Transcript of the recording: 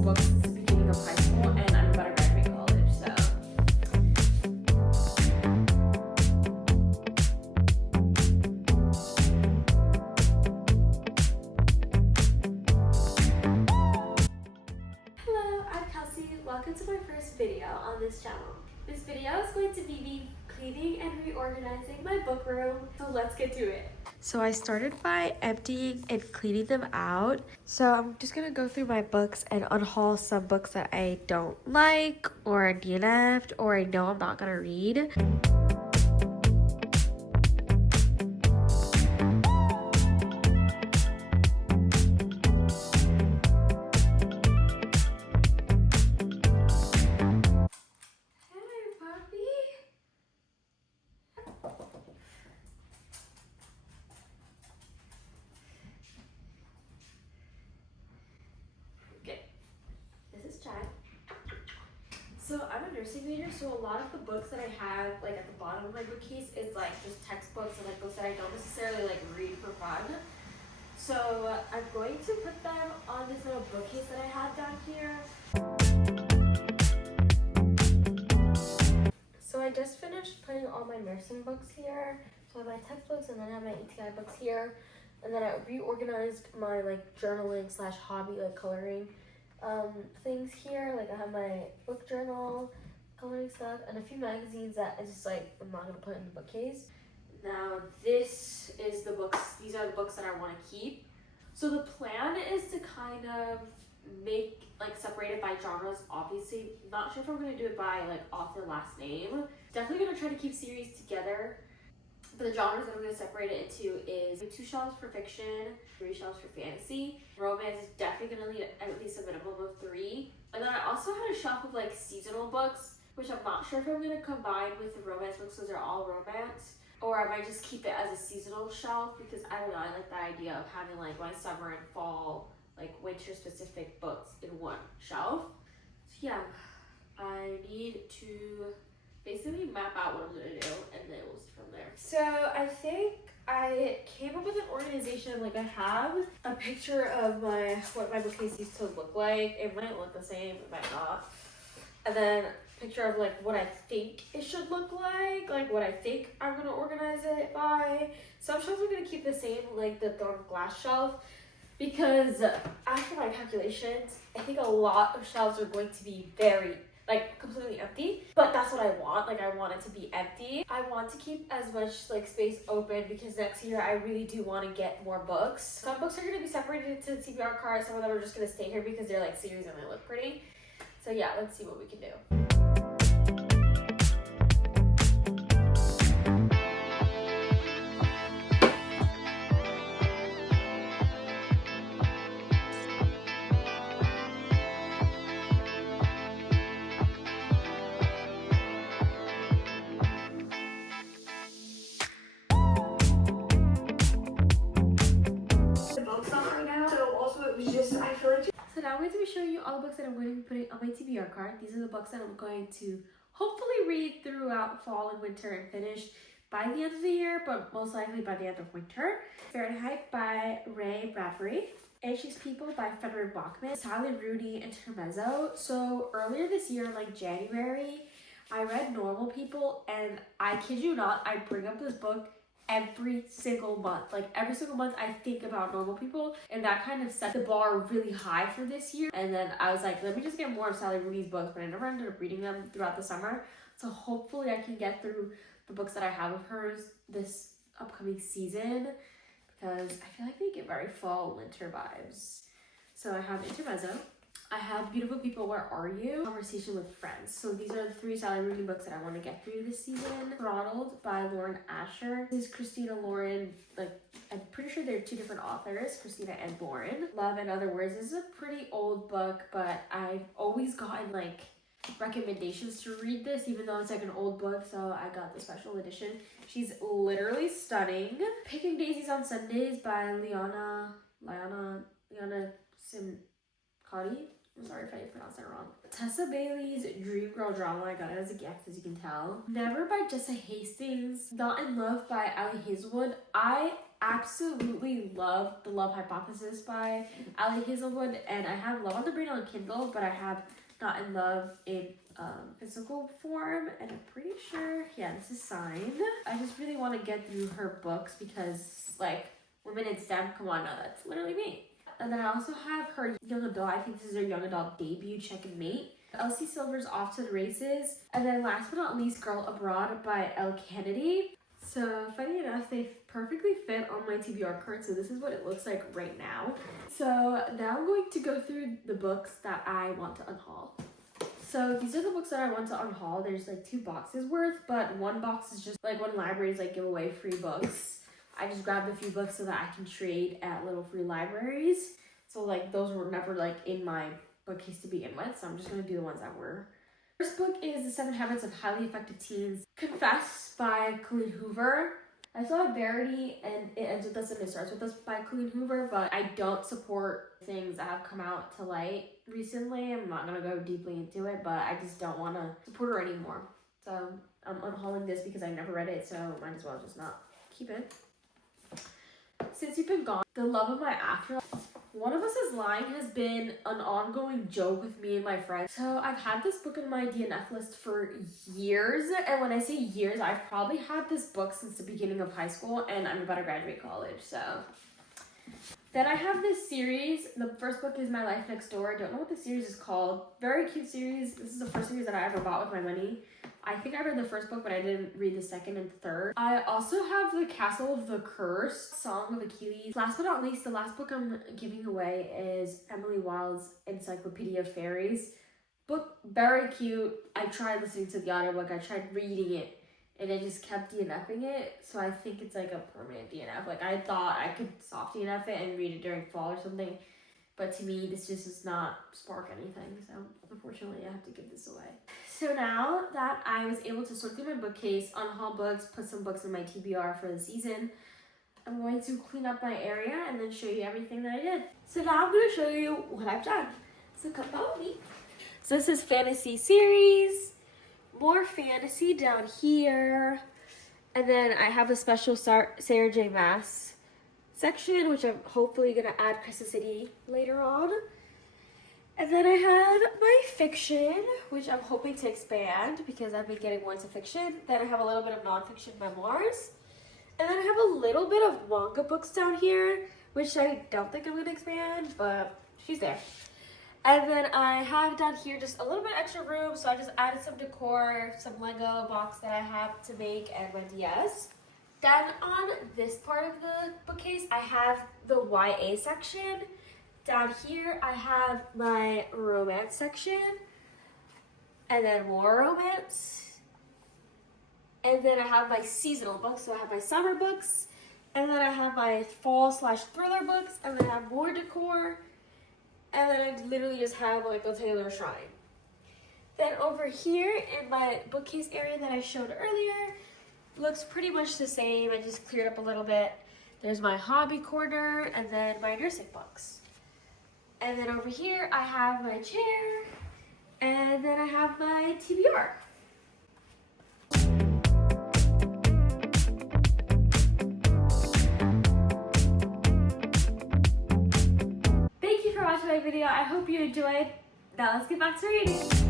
books since the beginning of high school, and I'm about to graduate college, so. Hello, I'm Kelsey. Welcome to my first video on this channel. This video is going to be me cleaning and reorganizing my book room, so let's get to it. So I started by emptying and cleaning them out. So I'm just gonna go through my books and unhaul some books that I don't like or I DNF'd or I know I'm not gonna read. So I'm a nursing major, so a lot of the books that I have like at the bottom of my bookcase is like just textbooks and like books that I don't necessarily like read for fun. So I'm going to put them on this little bookcase that I have down here. So I just finished putting all my nursing books here. So I have my textbooks and then I have my ETI books here. And then I reorganized my like journaling slash hobby like coloring things here. Like I have my book journal, coloring stuff, and a few magazines that I just like I'm not gonna put in the bookcase. Now this is the books, these are the books that I want to keep. So the plan is to kind of make like separate it by genres. Obviously not sure if I'm gonna do it by like author last name. Definitely gonna try to keep series together. But the genres that I'm going to separate it into is 2 shelves for fiction, 3 shelves for fantasy. Romance is definitely going to need at least a minimum of 3. And then I also had a shelf of like seasonal books, which I'm not sure if I'm going to combine with the romance books because they're all romance. Or I might just keep it as a seasonal shelf because I don't know, I like the idea of having like my summer and fall, like winter specific books in one shelf. So yeah, I need to basically map out what I'm gonna do and then we'll see from there. So I think I came up with an organization. Like I have a picture of what my bookcase used to look like. It might look the same, it might not. And then a picture of like what I think it should look like what I think I'm gonna organize it by. Some shelves are gonna keep the same, like the Thorn glass shelf, because after my calculations, I think a lot of shelves are going to be very like completely empty, but that's what I want. Like I want it to be empty. I want to keep as much like space open because next year I really do want to get more books. Some books are going to be separated into the TBR cart. Some of them are just going to stay here because they're like series and they look pretty. So yeah, let's see what we can do. So now I'm going to be showing you all the books that I'm going to be putting on my TBR card. These are the books that I'm going to hopefully read throughout fall and winter and finish by the end of the year, but most likely by the end of winter. Fahrenheit by Ray Bradbury. Anxious People by Fenrir Bachman, Sally Rooney, Intermezzo. So earlier this year, like January, I read Normal People, and I kid you not, I bring up this book every single month. Like every single month I think about Normal People, and that kind of set the bar really high for this year. And then I was like, let me just get more of Sally Rooney's books, but I never ended up reading them throughout the summer. So hopefully I can get through the books that I have of hers this upcoming season, because I feel like they give very fall winter vibes. So I have Intermezzo. I have Beautiful People, Where Are You? Conversation with Friends. So these are the 3 Sally Rooney books that I want to get through this season. Throttled by Lauren Asher. This is Christina Lauren. Like, I'm pretty sure they're 2 different authors, Christina and Lauren. Love and Other Words. This is a pretty old book, but I've always gotten like recommendations to read this, even though it's like an old book, so I got the special edition. She's literally stunning. Picking Daisies on Sundays by Liana Simcotti. I'm sorry if I pronounced that wrong. Tessa Bailey's Dream Girl Drama. I got it as a gift, as you can tell. Never by Jessa Hastings. Not in Love by Ali Hazelwood. I absolutely love The Love Hypothesis by Ali Hazelwood, and I have Love on the Brain on Kindle, but I have Not in Love in physical form, and I'm pretty sure, yeah, this is signed. I just really want to get through her books because, like, women in STEM, come on now, that's literally me. And then I also have her young adult, I think this is her young adult debut, Check and Mate. Elsie Silver's Off to the Races. And then last but not least, Girl Abroad by Elle Kennedy. So funny enough, they perfectly fit on my TBR card, so this is what it looks like right now. So now I'm going to go through the books that I want to unhaul. So these are the books that I want to unhaul. There's like 2 boxes worth, but one box is just like when libraries like give away free books. I just grabbed a few books so that I can trade at little free libraries. So like those were never like in my bookcase to begin with, so I'm just going to do the ones that were. First book is The 7 Habits of Highly Effective Teens, Confess by Colleen Hoover. I saw a Verity and it ends with us and it starts with us by Colleen Hoover, but I don't support things that have come out to light recently. I'm not going to go deeply into it, but I just don't want to support her anymore. So I'm unhauling this because I never read it, so might as well just not keep it. Since You've Been Gone, The Love of My Afterlife. One of Us Is Lying has been an ongoing joke with me and my friends. So I've had this book on my DNF list for years. And when I say years, I've probably had this book since the beginning of high school and I'm about to graduate college, so. Then I have this series. The first book is My Life Next Door. I don't know what the series is called. Very cute series. This is the first series that I ever bought with my money. I think I read the first book, but I didn't read the second and third. I also have The Castle of the Cursed, Song of Achilles. Last but not least, the last book I'm giving away is Emily Wilde's Encyclopedia of Fairies. Book, very cute. I tried listening to the audiobook. I tried reading it, and I just kept DNFing it. So I think it's like a permanent DNF. Like I thought I could soft DNF it and read it during fall or something. But to me, this just does not spark anything. So unfortunately, I have to give this away. So now that I was able to sort through my bookcase, unhaul books, put some books in my TBR for the season, I'm going to clean up my area and then show you everything that I did. So now I'm going to show you what I've done. So come follow me. So this is fantasy series, more fantasy down here. And then I have a special Sarah J. Maas section, which I'm hopefully going to add Crystal City later on. And then I have my fiction, which I'm hoping to expand because I've been getting more into fiction. Then I have a little bit of nonfiction memoirs. And then I have a little bit of manga books down here, which I don't think I'm going to expand, but she's there. And then I have down here just a little bit extra room, so I just added some decor, some Lego box that I have to make, and my DS. Then on this part of the bookcase, I have the YA section. Down here, I have my romance section, and then more romance. And then I have my seasonal books, so I have my summer books, and then I have my fall/thriller books, and then I have more decor, and then I literally just have like a Taylor Shrine. Then over here in my bookcase area that I showed earlier, looks pretty much the same. I just cleared up a little bit. There's my hobby corner, and then my nursing books. And then over here, I have my chair, and then I have my TBR. Thank you for watching my video. I hope you enjoyed. Now let's get back to reading.